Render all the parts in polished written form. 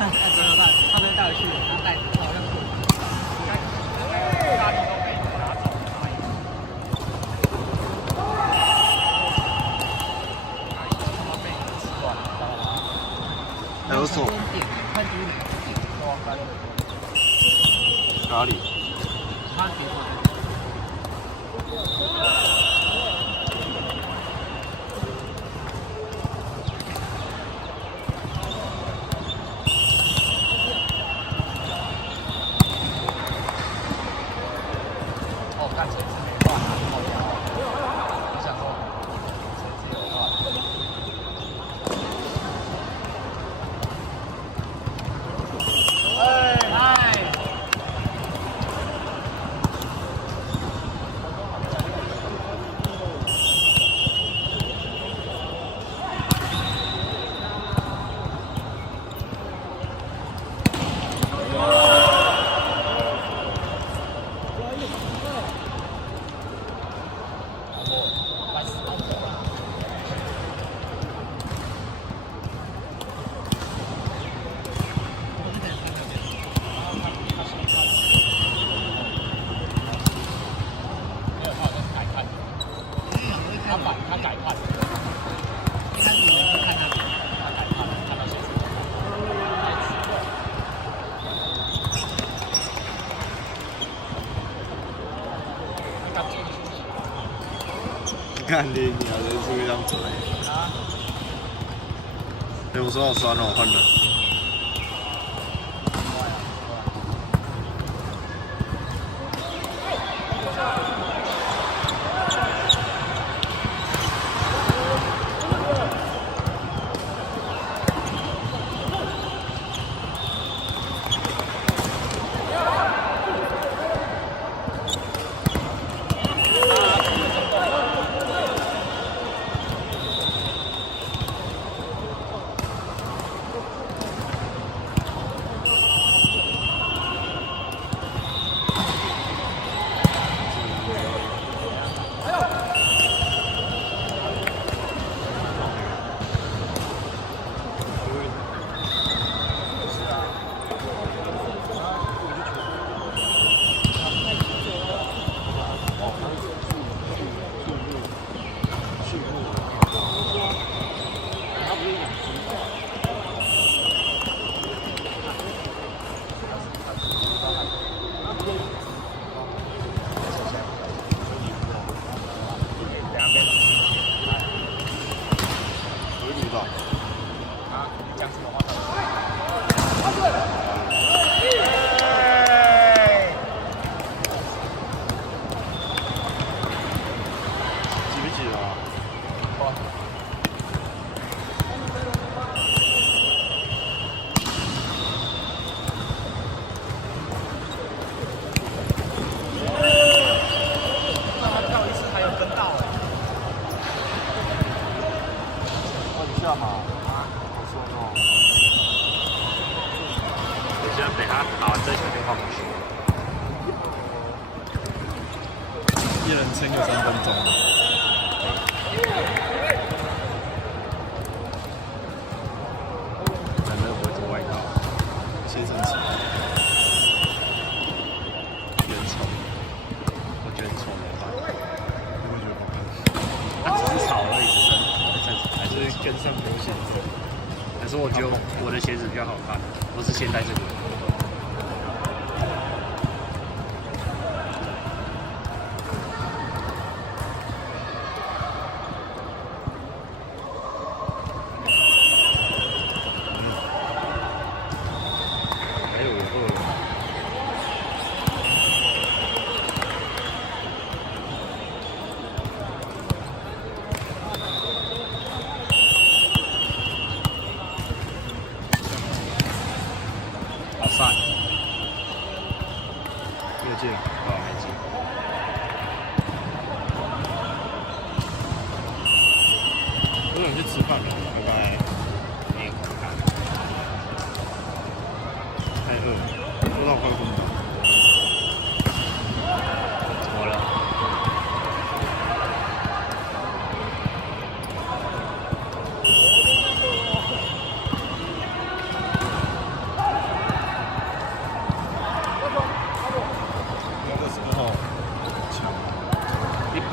怎么办？他们带回去，然后带好像是。大力都可以拿走。还有手。看多点。哪里？他别说。看谁是没画，我想说谁是有画。他改判，一开始我是看他改判，看到谁是你看你还是出一张嘴。哎，我手好酸哦，换人。等他打完这球就换过去。一人撑个3分钟。难得不会做外套，谢正奇。原丑，我觉得丑没办法。你会觉得好看？他只是吵而已，还是跟上流行。可是我觉得我的鞋子比较好看，我是先戴这个。好帅！越界，没进。我想去吃饭了，拜拜。没有看。太饿了，饿到快昏倒。怎么了？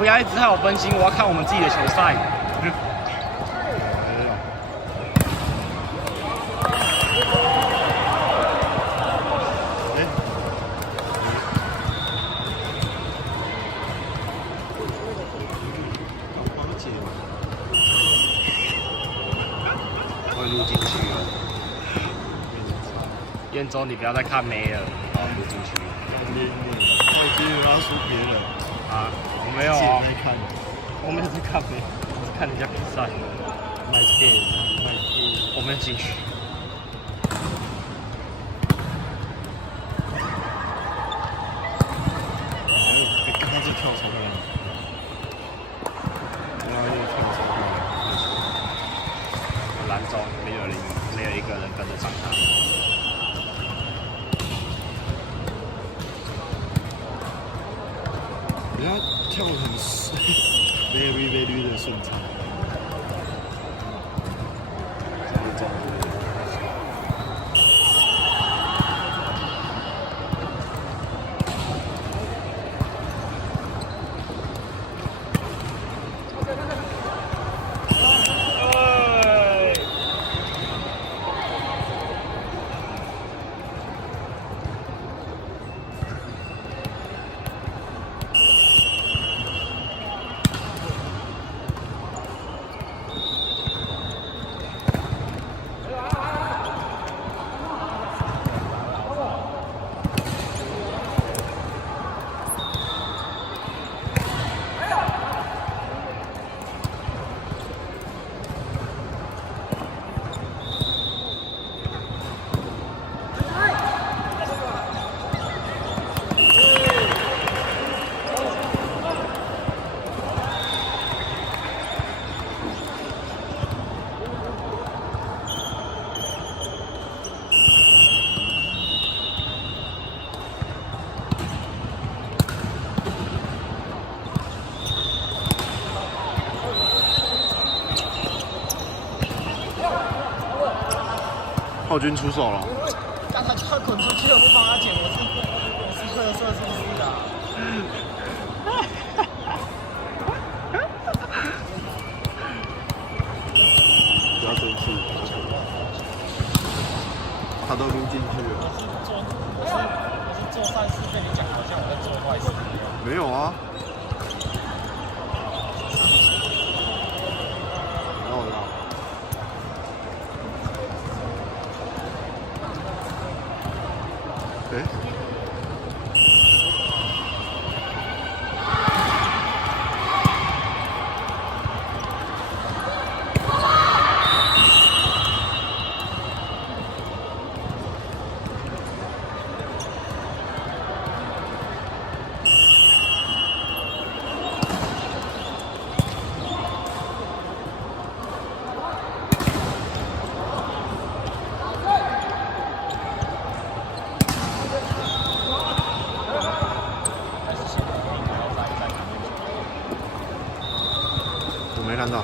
要一直害我分心，我要看我们自己的球赛。会录进去了。燕州，你不要再看妹了，好，录进去。我已经拉输别人啊，我没有啊，在看，我没有在看妹，我是看人家比赛。卖 game， 卖 game， 我没有进去。刚刚这跳超漂亮，刚刚又跳超漂亮。兰州没有一个人跟得上他。人家跳得很顺，very 的顺畅。浩军出手了，刚才就要滚出去了，不帮他捡，我是特色是不是啊？不要生气，他都撸进去了。我是做善事，被你讲好像我在做坏事一样。没有啊。没看到。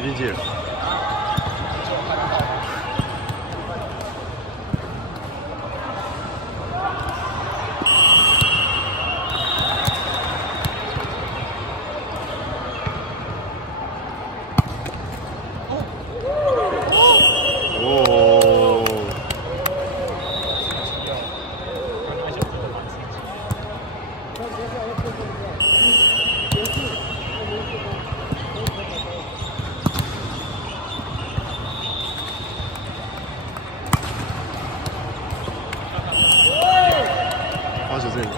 理解。是这一点。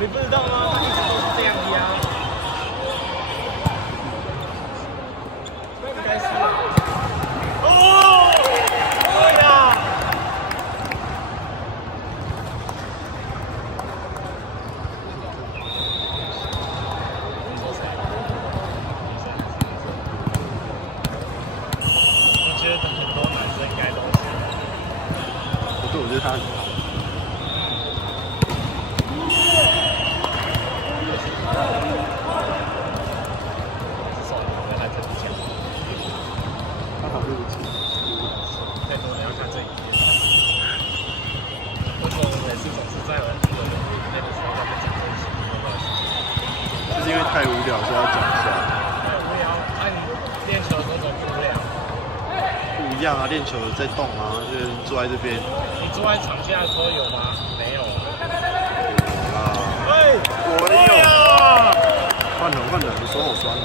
你不知道吗？一直都是这样的呀。应该是。哦！对呀。你说谁？女生还是男生？我觉得很多男生应该都是。对，我觉得他很好。他好对不起。再多你要看这一页。为什么我每次总是在我这个那个时候在讲这些？就是因为太无聊，所以要讲一下。太无聊。那你练球的时候怎么不无聊？不一样啊，练球在动啊，就是坐在这边。你坐在场下的时候有吗？没有。有啦。喂，我有。换人，我手好酸啊。